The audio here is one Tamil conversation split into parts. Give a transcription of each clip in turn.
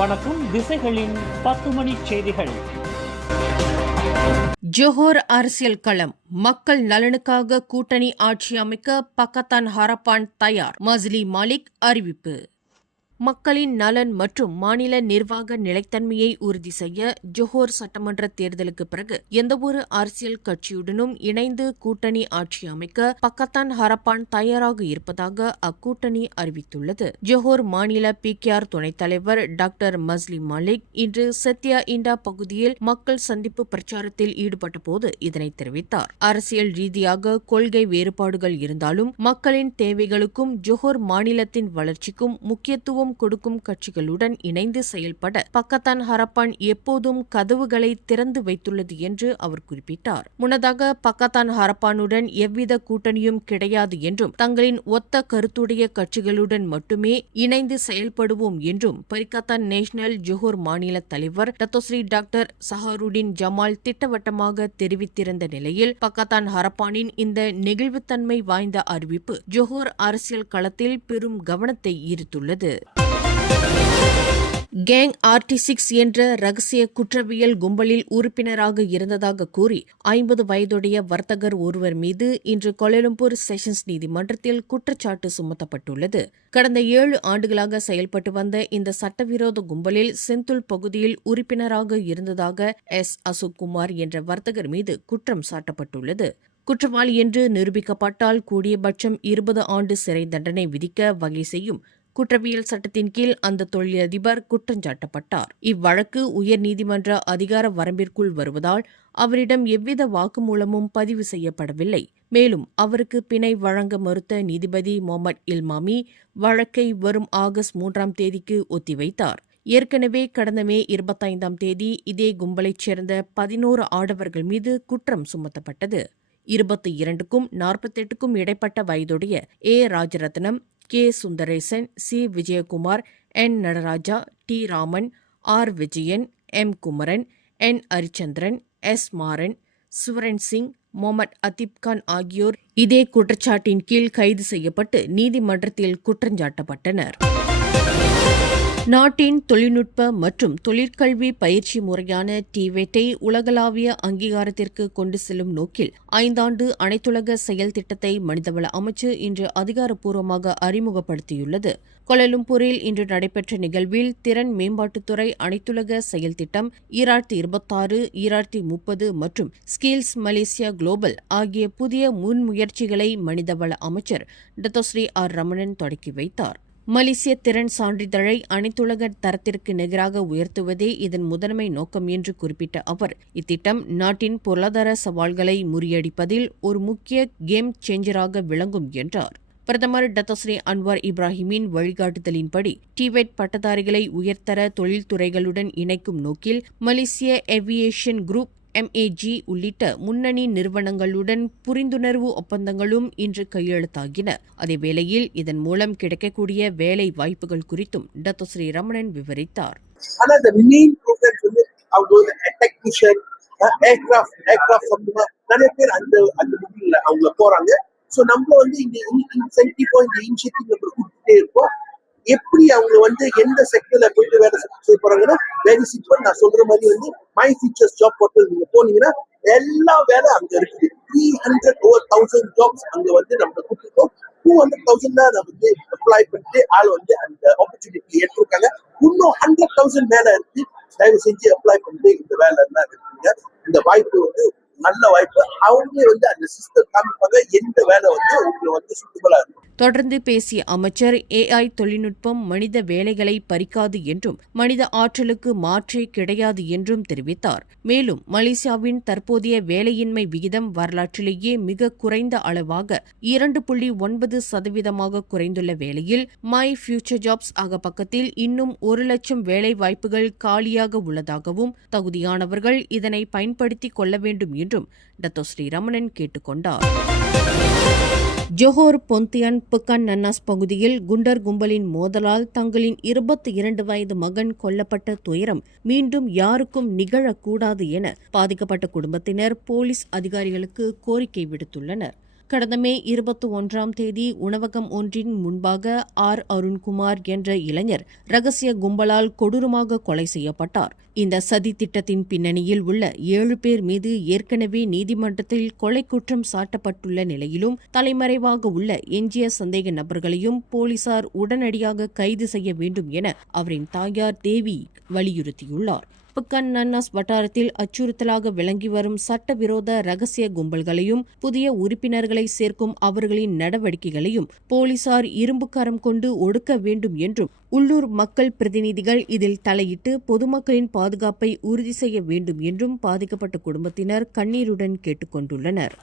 வணக்கம். திசைகளின் 10 மணி செய்திகள். ஜோஹர் அரசியல் களம். மக்கள் நலனுக்காக கூட்டணி ஆட்சி அமைக்க பக்கத்தான் ஹரப்பான் தயார். மஸ்லி மாலிக் அறிவிப்பு. மக்களின் நலன் மற்றும் மாநில நிர்வாக நிலைத்தன்மையை உறுதி செய்ய ஜோஹர் சட்டமன்ற தேர்தலுக்கு பிறகு எந்தவொரு அரசியல் கட்சியுடனும் இணைந்து கூட்டணி ஆட்சி அமைக்க பக்கத்தான் ஹரப்பான் தயாராக இருப்பதாக அக்கூட்டணி அறிவித்துள்ளது. ஜோஹர் மாநில PKR துணைத் தலைவர் டாக்டர் மஸ்லி மாலிக் இன்று சத்யா இண்டா பகுதியில் மக்கள் சந்திப்பு பிரச்சாரத்தில் ஈடுபட்டபோது இதனை தெரிவித்தார். அரசியல் ரீதியாக கொள்கை வேறுபாடுகள் இருந்தாலும் மக்களின் தேவைகளுக்கும் ஜோஹர் மாநிலத்தின் வளர்ச்சிக்கும் முக்கியத்துவம் கொடுக்கும் கட்சிகளுடன் இணைந்து செயல்பட பக்கத்தான் ஹரப்பான் எப்போதும் கதவுகளை திறந்து வைத்துள்ளது என்று அவர் குறிப்பிட்டார். முன்னதாக பக்கத்தான் ஹரப்பானுடன் எவ்வித கூட்டணியும் கிடையாது என்றும் தங்களின் ஒத்த கருத்துடைய கட்சிகளுடன் மட்டுமே இணைந்து செயல்படுவோம் என்றும் பரிகத்தான் நேஷனல் ஜோஹர் மாநில தலைவர் டத்தோஸ்ரீ டாக்டர் சஹாருடின் ஜமால் திட்டவட்டமாக தெரிவித்திருந்த நிலையில் பக்கத்தான் ஹரப்பானின் இந்த நெகிழ்வுத்தன்மை வாய்ந்த அறிவிப்பு ஜோஹர் அரசியல் களத்தில் பெரும் கவனத்தை ஈர்த்துள்ளது. கேங் RT6 என்ற ரகசிய குற்றவியல் கும்பலில் உறுப்பினராக இருந்ததாக கூறி 50 வயதுடைய வர்த்தகர் ஒருவர் மீது இன்று கோலாலம்பூர் செஷன்ஸ் நீதிமன்றத்தில் குற்றச்சாட்டு சுமத்தப்பட்டுள்ளது. கடந்த 7 ஆண்டுகளாக செயல்பட்டு வந்த இந்த சட்டவிரோத கும்பலில் செந்துல் பகுதியில் உறுப்பினராக இருந்ததாக அசோக் குமார் என்ற வர்த்தகர் மீது குற்றம் சாட்டப்பட்டுள்ளது. குற்றவாளி என்று நிரூபிக்கப்பட்டால் கூடியபட்சம் 20 ஆண்டு சிறை தண்டனை விதிக்க வகை செய்யும் குற்றவியல் சட்டத்தின் கீழ் அந்த தொழிலதிபர் குற்றஞ்சாட்டப்பட்டார். இவ்வழக்கு உயர்நீதிமன்ற அதிகார வரம்பிற்குள் வருவதால் அவரிடம் எவ்வித வாக்குமூலமும் பதிவு செய்யப்படவில்லை. மேலும் அவருக்கு பிணை வழங்க மறுத்த நீதிபதி முகமது இல்மாமி வழக்கை வரும் ஆகஸ்ட் 3ஆம் தேதிக்கு ஒத்திவைத்தார். ஏற்கனவே கடந்த மே 25ஆம் தேதி இதே கும்பலைச் சேர்ந்த 11 ஆடவர்கள் மீது குற்றம் சுமத்தப்பட்டது. 22க்கும் 48க்கும் இடைப்பட்ட வயதுடைய Rajaratnam, K. Sundaresan, C. Vijayakumar, N. Nataraja, T. Raman, R. Vijayan, M. Kumaran, N. Harichandran, S. Maran, Suvaran Singh, Mohammed அத்திப்கான் ஆகியோர் இதே குற்றச்சாட்டின் கீழ் கைது செய்யப்பட்டு நீதிமன்றத்தில் குற்றஞ்சாட்டப்பட்டனர். நாட்டின் தொழில்நுட்ப மற்றும் தொழிற்கல்வி பயிற்சி முறையான TVET-ஐ உலகளாவிய அங்கீகாரத்திற்கு கொண்டு செல்லும் நோக்கில் 5ஆண்டு அனைத்துலக செயல் திட்டத்தை மனிதவள அமைச்சு இன்று அதிகாரப்பூர்வமாக அறிமுகப்படுத்தியுள்ளது. கோலாலம்பூரில் இன்று நடைபெற்ற நிகழ்வில் திறன் மேம்பாட்டுத்துறை அனைத்துலக செயல் திட்டம் 2026-2030 மற்றும் ஸ்கில்ஸ் மலேசியா குளோபல் ஆகிய புதிய முன்முயற்சிகளை மனிதவள அமைச்சர் டத்தோஸ்ரீ ரமணன் தொடக்கி வைத்தார். மலேசிய திறன் சான்றிதழை அனைத்துலக தரத்திற்கு நிகராக உயர்த்துவதே இதன் முதன்மை நோக்கம் என்று குறிப்பிட்ட அவர், இத்திட்டம் நாட்டின் பொருளாதார சவால்களை முறியடிப்பதில் ஒரு முக்கிய கேம் சேஞ்சராக விளங்கும் என்றார். பிரதமர் டத்தோஸ்ரீ அன்வார் இப்ராஹிமின் வழிகாட்டுதலின்படி TVET பட்டதாரிகளை உயர்தர தொழில்துறைகளுடன் இணைக்கும் நோக்கில் மலேசிய ஏவியேஷன் குரூப் MAG உள்ளிட்ட முன்னணி நிறுவனங்களுடன் புரிந்துணர்வு ஒப்பந்தங்களும் இன்று கையெழுத்தாகின. அதேவேளையில் இதன் மூலம் கிடைக்கக்கூடிய வேலை வாய்ப்புகள் குறித்தும் டத்தோஸ்ரீ ரமணன் விவரித்தார். எப்படி அவங்க எந்த செக்டர்ல போயிட்டு வேலை செய்ய போறாங்கன்னா வெரி சிம்பிள். நான் சொல்ற மாதிரி மை ஃபியூச்சர்ஸ் ஜாப் போர்ட்டல் நீங்க போனீங்கன்னா எல்லா வேலை அங்க இருக்குது. 300,000 ஜாப்ஸ் அங்க நம்ம கொடுத்துருக்கோம். 200,000 தான் நம்ம அப்ளை பண்ணிட்டு ஆள் அந்த ஆப்பர்ச்சுனிட்டி எடுத்திருக்காங்க. இன்னும் 100,000 வேலை இருக்கு. தயவு செஞ்சு அப்ளை பண்ணிட்டு இந்த வேலை எல்லாம் இருக்குங்க. இந்த வாய்ப்பு நல்ல வாய்ப்பு. அவங்க அந்த சிஸ்டம் காமிப்பாங்க எந்த வேலை உங்களுக்கு சுத்தபலா இருக்கும். தொடர்ந்து பேசிய அமைச்சர் AI தொழில்நுட்பம் மனித வேலைகளை பறிக்காது என்றும் மனித ஆற்றலுக்கு மாற்றே கிடையாது என்றும் தெரிவித்தார். மேலும் மலேசியாவின் தற்போதைய வேலையின்மை விகிதம் வரலாற்றிலேயே மிக குறைந்த அளவாக 2.9% குறைந்துள்ள வேளையில் மை ஃபியூச்சர் ஜாப்ஸ் பக்கத்தில் இன்னும் 1 லட்சம் வேலை வாய்ப்புகள் காலியாக உள்ளதாகவும் தகுதியானவர்கள் இதனை பயன்படுத்திக் கொள்ள வேண்டும் என்றும் டத்தோஸ்ரீ ரமணன் கேட்டுக் கொண்டார். ஜோஹர் பொந்தியான் புக்கான் நன்னாஸ் பகுதியில் குண்டர் கும்பலின் மோதலால் தங்களின் 22 வயது மகன் கொல்லப்பட்ட துயரம் மீண்டும் யாருக்கும் நிகழக்கூடாது என பாதிக்கப்பட்ட குடும்பத்தினர் போலீஸ் அதிகாரிகளுக்கு கோரிக்கை விடுத்துள்ளனர். கடந்த மே 21ஆம் தேதி உணவகம் ஒன்றின் முன்பாக ஆர். அருண்குமார் என்ற இளைஞர் ரகசிய கும்பலால் கொடூரமாக கொலை செய்யப்பட்டார். இந்த சதி திட்டத்தின் பின்னணியில் உள்ள 7 பேர் மீது ஏற்கனவே நீதிமன்றத்தில் கொலை குற்றம் சாட்டப்பட்டுள்ள நிலையிலும் தலைமறைவாக உள்ள எஞ்சிய சந்தேக நபர்களையும் போலீசார் உடனடியாக கைது செய்ய வேண்டும் என அவரின் தாயார் தேவி வலியுறுத்தியுள்ளார். புக்கன் நன்னாஸ் வட்டாரத்தில் அச்சுறுத்தலாக விளங்கி வரும் சட்டவிரோத ரகசிய கும்பல்களையும் புதிய உறுப்பினர்களை சேர்க்கும் அவர்களின் நடவடிக்கைகளையும் போலீசார் இரும்புக்கரம் கொண்டு ஒடுக்க வேண்டும் என்றும் உள்ளூர் மக்கள் பிரதிநிதிகள் இதில் தலையிட்டு பொதுமக்களின் பாதுகாப்பை உறுதி செய்ய வேண்டும் என்றும் பாதிக்கப்பட்ட குடும்பத்தினர் கண்ணீருடன் கேட்டுக் கொண்டுள்ளனர்.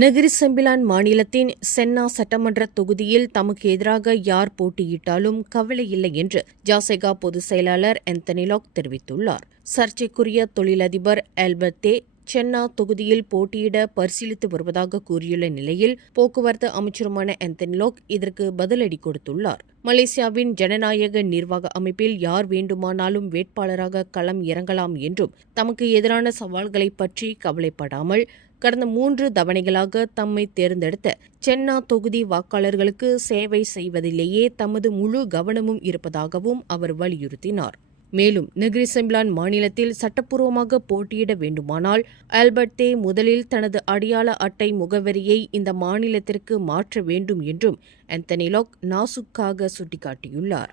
நெகிரி செம்பிலான் மாநிலத்தின் சென்னா சட்டமன்ற தொகுதியில் தமக்கு எதிராக யார் போட்டியிட்டாலும் கவலை இல்லை என்று ஜாசெகா பொதுச் செயலாளர் ஆந்தனி லாக் தெரிவித்துள்ளார். சர்ச்சைக்குரிய தொழிலதிபர் ஆல்பர்ட் சென்னா தொகுதியில் போட்டியிட பரிசீலித்து வருவதாக கூறியுள்ள நிலையில் போக்குவரத்து அமைச்சருமான ஆந்தனி லாக் இதற்கு பதிலடி கொடுத்துள்ளார். மலேசியாவின் ஜனநாயக நிர்வாக அமைப்பில் யார் வேண்டுமானாலும் வேட்பாளராக களம் இறங்கலாம் என்றும் தமக்கு எதிரான சவால்களை பற்றி கவலைப்படாமல் கடந்த 3 தவணைகளாக தம்மை தேர்ந்தெடுத்த சென்னா தொகுதி வாக்காளர்களுக்கு சேவை செய்வதிலேயே தமது முழு கவனமும் இருப்பதாகவும் அவர் வலியுறுத்தினார். மேலும் நெகிரி செம்பிலான் மாநிலத்தில் சட்டப்பூர்வமாக போட்டியிட வேண்டுமானால் ஆல்பர்ட் முதலில் தனது அடையாள அட்டை முகவரியை இந்த மாநிலத்திற்கு மாற்ற வேண்டும் என்றும் ஆந்தனி லாக் நாசுக்காக சுட்டிக்காட்டியுள்ளார்.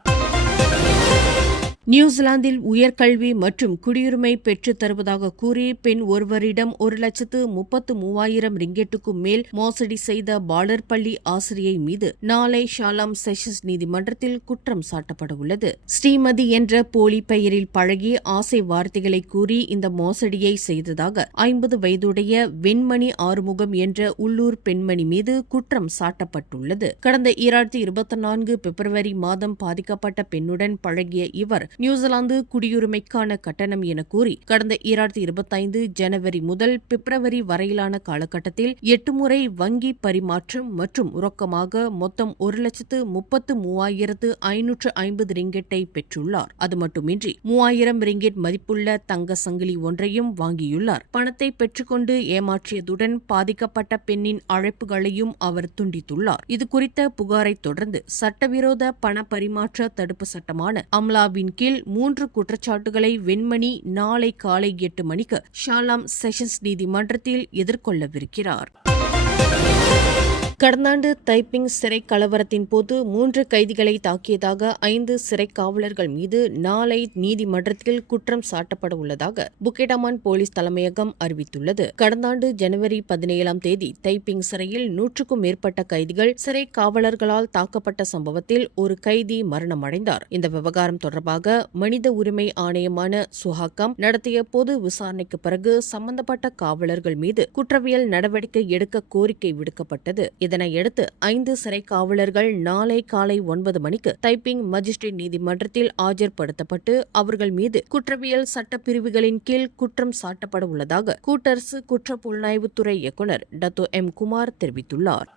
நியூசிலாந்தில் உயர்கல்வி மற்றும் குடியுரிமை பெற்றுத் தருவதாக கூறி பெண் ஒருவரிடம் 1,33,000 ரிங்கெட்டுக்கும் மேல் மோசடி செய்த பாலர் பள்ளி ஆசிரியை மீது நாளை ஷாலாம் செஷன்ஸ் நீதிமன்றத்தில் குற்றம் சாட்டப்படவுள்ளது. ஸ்ரீமதி என்ற போலி பெயரில் பழகி ஆசை வார்த்தைகளை கூறி இந்த மோசடியை செய்ததாக 50 வயதுடைய வெண்மணி ஆறுமுகம் என்ற உள்ளூர் பெண்மணி மீது குற்றம் சாட்டப்பட்டுள்ளது. கடந்த 2024 பிப்ரவரி மாதம் பாதிக்கப்பட்ட பெண்ணுடன் பழகிய இவர் நியூசிலாந்து குடியுரிமைக்கான கட்டணம் என கூறி கடந்த 2025 ஜனவரி முதல் பிப்ரவரி வரையிலான காலகட்டத்தில் 8 முறை வங்கி பரிமாற்றம் மற்றும் ரொக்கமாக மொத்தம் 1,33,550 ரிங்கெட்டை பெற்றுள்ளார். அது மட்டுமின்றி 3,000 ரிங்கெட் மதிப்புள்ள தங்க சங்கிலி ஒன்றையும் வாங்கியுள்ளார். பணத்தை பெற்றுக்கொண்டு ஏமாற்றியதுடன் பாதிக்கப்பட்ட பெண்ணின் அழைப்புகளையும் அவர் துண்டித்துள்ளார். இதுகுறித்த புகாரை தொடர்ந்து சட்டவிரோத பண பரிமாற்ற தடுப்பு சட்டமான அம்லாவின் கீழ் 3 குற்றச்சாட்டுகளை வெண்மணி நாளை காலை 8 மணிக்கு ஷாலாம் செஷன்ஸ் நீதிமன்றத்தில் எதிர்கொள்ளவிருக்கிறார். கடந்த ஆண்டு தைப்பிங் சிறை கலவரத்தின் போது 3 கைதிகளை தாக்கியதாக 5 சிறை காவலர்கள் மீது நாளை நீதிமன்றத்தில் குற்றம் சாட்டப்பட உள்ளதாக புக்கெடாமான் போலீஸ் தலைமையகம் அறிவித்துள்ளது. கடந்த ஆண்டு ஜனவரி 17ஆம் தேதி தைப்பிங் சிறையில் 100க்கும் மேற்பட்ட கைதிகள் சிறை காவலர்களால் தாக்கப்பட்ட சம்பவத்தில் ஒரு கைதி மரணமடைந்தார். இந்த விவகாரம் தொடர்பாக மனித உரிமை ஆணையமான சுஹாக்கம் நடத்திய பொது விசாரணைக்கு பிறகு சம்பந்தப்பட்ட காவலர்கள் மீது குற்றவியல் நடவடிக்கை எடுக்க கோரிக்கை விடுக்கப்பட்டது. இதனையடுத்து 5 சிறை காவலர்கள் நாளை காலை 9 மணிக்கு தைப்பிங் மஜிஸ்ட்ரேட் நீதிமன்றத்தில் ஆஜர்படுத்தப்பட்டு அவர்கள் மீது குற்றவியல் சட்டப்பிரிவுகளின் கீழ் குற்றம் சாட்டப்பட உள்ளதாக கூட்டரசு குற்ற புலனாய்வுத்துறை இயக்குநர் டத்தோ எம். குமார் தெரிவித்துள்ளார்.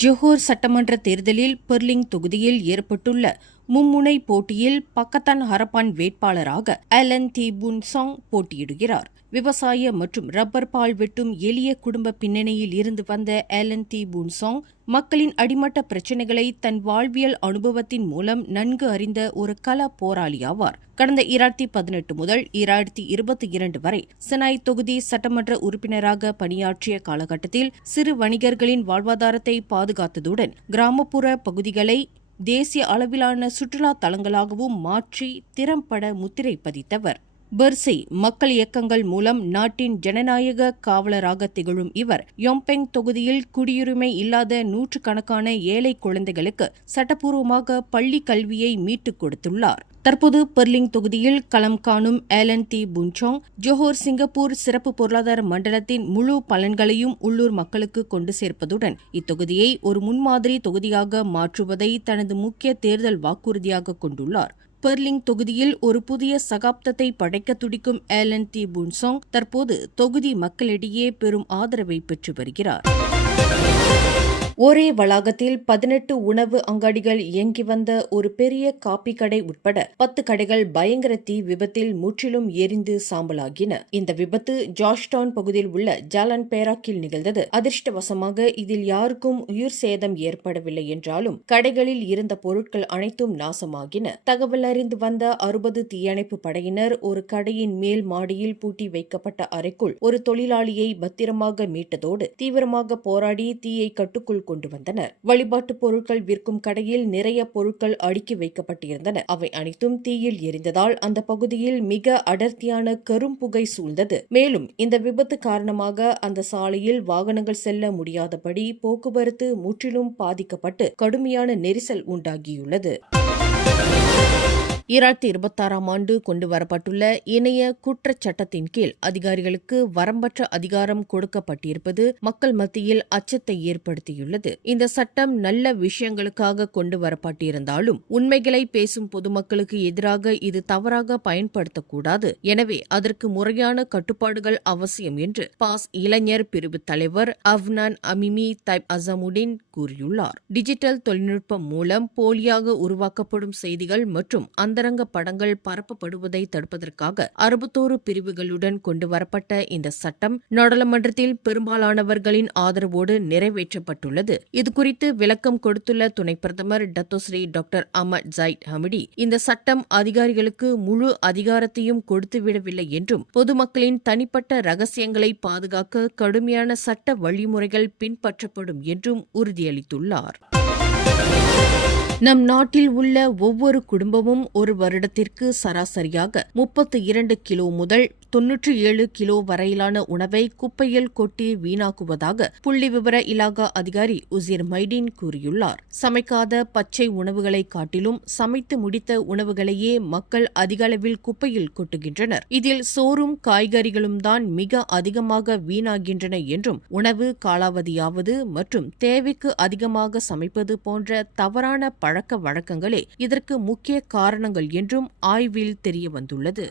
ஜொஹோர் சட்டமன்ற தேர்தலில் பெர்லிங் தொகுதியில் ஏற்பட்டுள்ள மும்முனை போட்டியில் பக்கத்தான் ஹரப்பான் வேட்பாளராக ஆலன் டி புன்சாங் போட்டியிடுகிறார். விவசாய மற்றும் ரப்பர் பால் வெட்டும் எளிய குடும்ப பின்னணியில் இருந்து வந்த ஆலன் டி புன்சாங் மக்களின் அடிமட்ட பிரச்சினைகளை தன் வாழ்வியல் அனுபவத்தின் மூலம் நன்கு அறிந்த ஒரு கள போராளி ஆவார். கடந்த 2018 முதல் 2022 வரை செனாய் தொகுதி சட்டமன்ற உறுப்பினராக பணியாற்றிய காலகட்டத்தில் சிறு வணிகர்களின் வாழ்வாதாரத்தை பாதுகாத்ததுடன் கிராமப்புற பகுதிகளை தேசிய அளவிலான சுற்றுலா தலங்களாகவும் மாற்றி திறம்பட முத்திரை பதித்தவர். பெர்சை மக்கள் இயக்கங்கள் மூலம் நாட்டின் ஜனநாயக காவலராக திகழும் இவர் யோம்பெங் தொகுதியில் குடியுரிமை இல்லாத நூற்றுக்கணக்கான ஏழை குழந்தைகளுக்கு சட்டப்பூர்வமாக பள்ளி கல்வியை மீட்டுக் கொடுத்துள்ளார். தற்போது பெர்லிங் தொகுதியில் களம் காணும் ஆலன் டி புன்சாங் ஜொஹோர் சிங்கப்பூர் சிறப்பு பொருளாதார மண்டலத்தின் முழு பலன்களையும் உள்ளூர் மக்களுக்கு கொண்டு சேர்ப்பதுடன் இத்தொகுதியை ஒரு முன்மாதிரி தொகுதியாக மாற்றுவதை தனது முக்கிய தேர்தல் வாக்குறுதியாக கொண்டுள்ளார். பெர்லிங் தொகுதியில் ஒரு புதிய சகாப்தத்தை படைக்க துடிக்கும் ஆலன் டி புன்சாங் தற்போது தொகுதி மக்களிடையே பெரும் ஆதரவை பெற்று வருகிறார். ஒரே வளாகத்தில் 18 உணவு அங்காடிகள் இயங்கி வந்த ஒரு பெரிய காபி கடை உட்பட 10 கடைகள் பயங்கர தீ விபத்தில் முற்றிலும் எரிந்து சாம்பலாகின. இந்த விபத்து ஜார்ஜ்டவுன் பகுதியில் உள்ள ஜாலன் பேராக்கில் நிகழ்ந்தது. அதிர்ஷ்டவசமாக இதில் யாருக்கும் உயிர் சேதம் ஏற்படவில்லை என்றாலும் கடைகளில் இருந்த பொருட்கள் அனைத்தும் நாசமாகின. தகவல் அறிந்து வந்த 60 தீயணைப்பு படையினர் ஒரு கடையின் மேல் மாடியில் பூட்டி வைக்கப்பட்ட அறைக்குள் ஒரு தொழிலாளியை பத்திரமாக மீட்டதோடு தீவிரமாக போராடி தீயை கட்டுக்குள் கொண்டு வந்தனர். வழிபாட்டு பொருட்கள் விற்கும் கடையில் நிறைய பொருட்கள் அடுக்கி வைக்கப்பட்டிருந்தன. அவை அனைத்தும் தீயில் எரிந்ததால் அந்த பகுதியில் மிக அடர்த்தியான கரும்புகை சூழ்ந்தது. மேலும் இந்த விபத்து காரணமாக அந்த சாலையில் வாகனங்கள் செல்ல முடியாதபடி போக்குவரத்து முற்றிலும் பாதிக்கப்பட்டு கடுமையான நெரிசல் உண்டாகியுள்ளது. 2026ஆம் ஆண்டு கொண்டுவரப்பட்டுள்ள இணைய குற்றச் சட்டத்தின் கீழ் அதிகாரிகளுக்கு வரம்பற்ற அதிகாரம் கொடுக்கப்பட்டிருப்பது மக்கள் மத்தியில் அச்சத்தை ஏற்படுத்தியுள்ளது. இந்த சட்டம் நல்ல விஷயங்களுக்காக கொண்டுவரப்பட்டிருந்தாலும் உண்மைகளை பேசும் பொதுமக்களுக்கு எதிராக இது தவறாக பயன்படுத்தக்கூடாது. எனவே அதற்கு முறையான கட்டுப்பாடுகள் அவசியம் என்று பாஸ் இளைஞர் பிரிவு தலைவர் அவ்னான் அமிமி தைப் அசமுடின் கூறியுள்ளார். டிஜிட்டல் தொழில்நுட்பம் மூலம் போலியாக உருவாக்கப்படும் செய்திகள் மற்றும் அந்தரங்க படங்கள் பரப்பப்படுவதை தடுப்பதற்காக 61 பிரிவுகளுடன் கொண்டுவரப்பட்ட இந்த சட்டம் நாடாளுமன்றத்தில் பெரும்பாலானவர்களின் ஆதரவோடு நிறைவேற்றப்பட்டுள்ளது. இதுகுறித்து விளக்கம் கொடுத்துள்ள துணை பிரதமர் டத்தோஸ்ரீ டாக்டர் அஹ்மத் ஜைட் ஹமிடி, இந்த சட்டம் அதிகாரிகளுக்கு முழு அதிகாரத்தையும் கொடுத்துவிடவில்லை என்றும் பொதுமக்களின் தனிப்பட்ட ரகசியங்களை பாதுகாக்க கடுமையான சட்ட வழிமுறைகள் பின்பற்றப்படும் என்றும் உறுதியளித்துள்ளார். நம் நாட்டில் உள்ள ஒவ்வொரு குடும்பமும் ஒரு வருடத்திற்கு சராசரியாக 32 கிலோ முதல் 97 கிலோ வரையிலான உணவை குப்பையில் கொட்டி வீணாக்குவதாக புள்ளிவிவர இலாகா அதிகாரி உசீர் மைடீன் கூறியுள்ளார். சமைக்காத பச்சை உணவுகளை காட்டிலும் சமைத்து முடித்த உணவுகளையே மக்கள் அதிக அளவில் குப்பையில் கொட்டுகின்றனர். இதில் சோறும் காய்கறிகளும் தான் மிக அதிகமாக வீணாகின்றன என்றும் உணவு காலாவதியாவது மற்றும் தேவைக்கு அதிகமாக சமைப்பது போன்ற தவறான பழக்க வழக்கங்களே இதற்கு முக்கிய காரணங்கள் என்றும் ஆய்வில் தெரியவந்துள்ளது.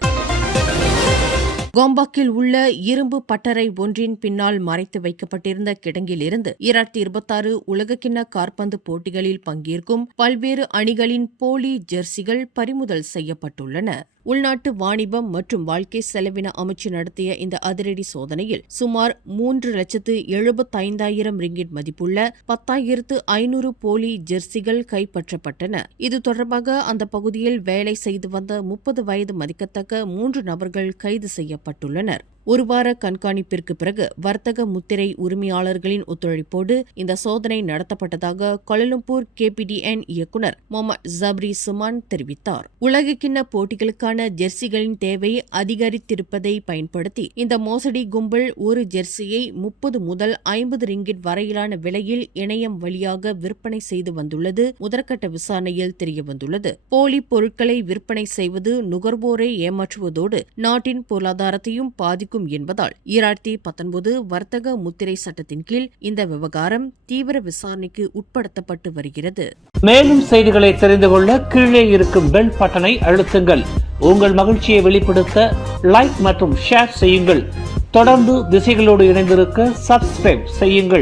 கோம்பாக்கில் உள்ள இரும்பு பட்டறை ஒன்றின் பின்னால் மறைத்து வைக்கப்பட்டிருந்த கிடங்கில் இருந்து 2026 உலகக்கிண்ண காற்பந்து போட்டிகளில் பங்கேற்கும் பல்வேறு அணிகளின் போலி ஜெர்சிகள் பறிமுதல் செய்யப்பட்டுள்ளன. உள்நாட்டு வாணிபம் மற்றும் வாழ்க்கை செலவின அமைச்சு நடத்திய இந்த அதிரடி சோதனையில் சுமார் 3,75,000 ரிங்கிட் மதிப்புள்ள 10,500 போலி ஜெர்சிகள் கைப்பற்றப்பட்டன. இது தொடர்பாக அந்த பகுதியில் வேலை செய்து வந்த 30 வயது மதிக்கத்தக்க 3 நபர்கள் கைது செய்யப்பட்டுள்ளனர். ஒரு வார கண்காணிப்பிற்கு பிறகு வர்த்தக முத்திரை உரிமையாளர்களின் ஒத்துழைப்போடு இந்த சோதனை நடத்தப்பட்டதாக கோலாலம்பூர் KPDN இயக்குநர் முகமது ஜப்ரி சுமான் தெரிவித்தார். உலகக்கிண்ண போட்டிகளுக்கான ஜெர்சிகளின் தேவை அதிகரித்திருப்பதை பயன்படுத்தி இந்த மோசடி கும்பல் ஒரு ஜெர்சியை 30 முதல் 50 ரிங்கிட் வரையிலான விலையில் இணையம் வழியாக விற்பனை செய்து வந்துள்ளது முதற்கட்ட விசாரணையில் தெரியவந்துள்ளது. போலி பொருட்களை விற்பனை செய்வது நுகர்வோரை ஏமாற்றுவதோடு நாட்டின் பொருளாதாரத்தையும் பாதிக்கும் என்பதால் 2019 வர்த்தக முத்திரை சட்டத்தின் கீழ் இந்த விவகாரம் தீவிர விசாரணைக்கு உட்படுத்தப்பட்டு வருகிறது. மேலும் செய்திகளை தெரிந்து கொள்ள கீழே இருக்கும் பெல் பட்டனை அழுத்துங்கள். உங்கள் மகிழ்ச்சியை வெளிப்படுத்த லைக் மற்றும் ஷேர் செய்யுங்கள். தொடர்ந்து திசைகளோடு இணைந்திருக்க சப்ஸ்கிரைப் செய்யுங்கள்.